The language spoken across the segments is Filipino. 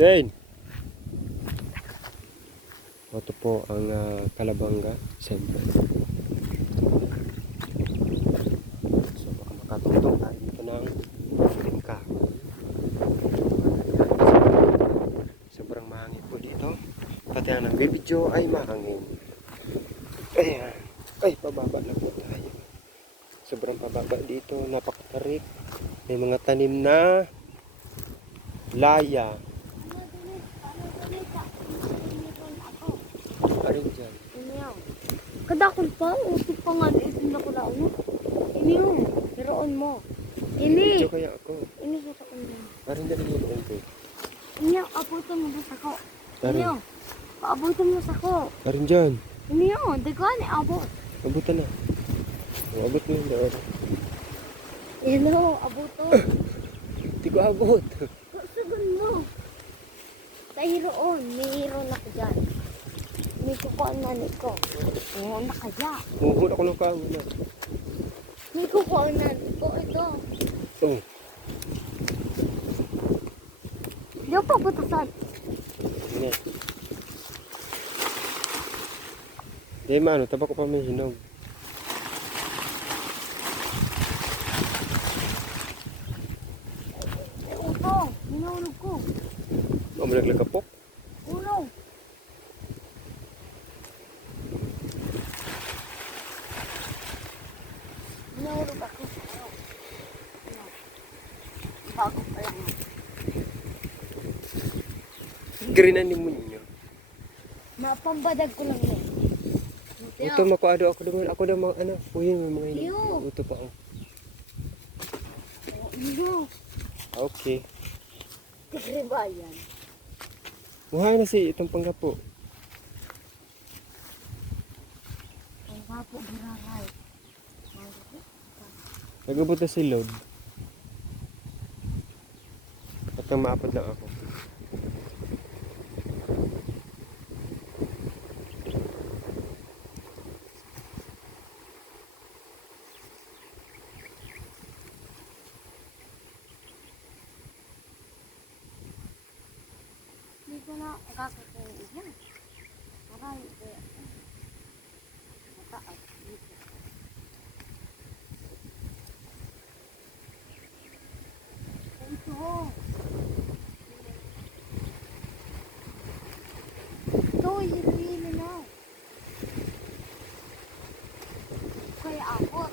Dane! Ito po ang kalabangga. Siyempre. So baka makatutong tayo dito ng bingka. Sobrang mahangin po dito. Pati ang nagbibidyo ay mahangin. Ayan. Ay, pababa na po tayo. Sobrang pababa dito. Napakatarik. May mga tanim na laya. Arin dyan. Kadakon pa, utok pa nga ito na ko lang. Ini yung, hiroon mo. Ini. Video kaya ako. Ini sa takon din. Arin dyan yung ko. Ini yung, abutan mo sa ko. Ini Arin. yung, paabutan mo sa ko. Arin dyan. Ini yung, dagan ni abot. Abutan na. Abot mo yung daon. Ini yung, abutan. Hindi ko abot. Sagan mo. Sa hiroon, may hiroon ako dyan. May kukuhaan na nito. Oo, nakaya. Muhul ako ng kahoy na. May kukuhaan na nito. Ito. Oh. Hindi ako pabutasan. Yan. Di maano, taba ko pa may hinog. Ito, hinahulog ko. O, malaglagapok. Ulo. Hinahulog ako. Bago pa lang. Greenaning mo ninyo. Napambadag ko lang yun. Ito, makuado ako naman. Ako na mga ano. Uy, may mga hinog. Iyo. Ito pa. Oh. Iyo. Okay. Tigre ba yan? Muhay na si itong panggapo. Ang wapo buraray. Nagabot na si Lord. At nang maapod lang ako. Hindi ko na kakakunin yan. Marami ko yan. Mataas dito. Ito. Ito, hilo-hilo na. Kaya ako.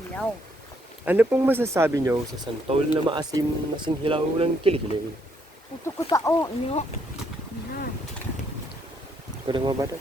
Hilaw. Ano pong masasabi niyo sa santol na maasim masing hilaw ng kilikili? Ito ko tao. Inyo. Yan. Ito na mga bata.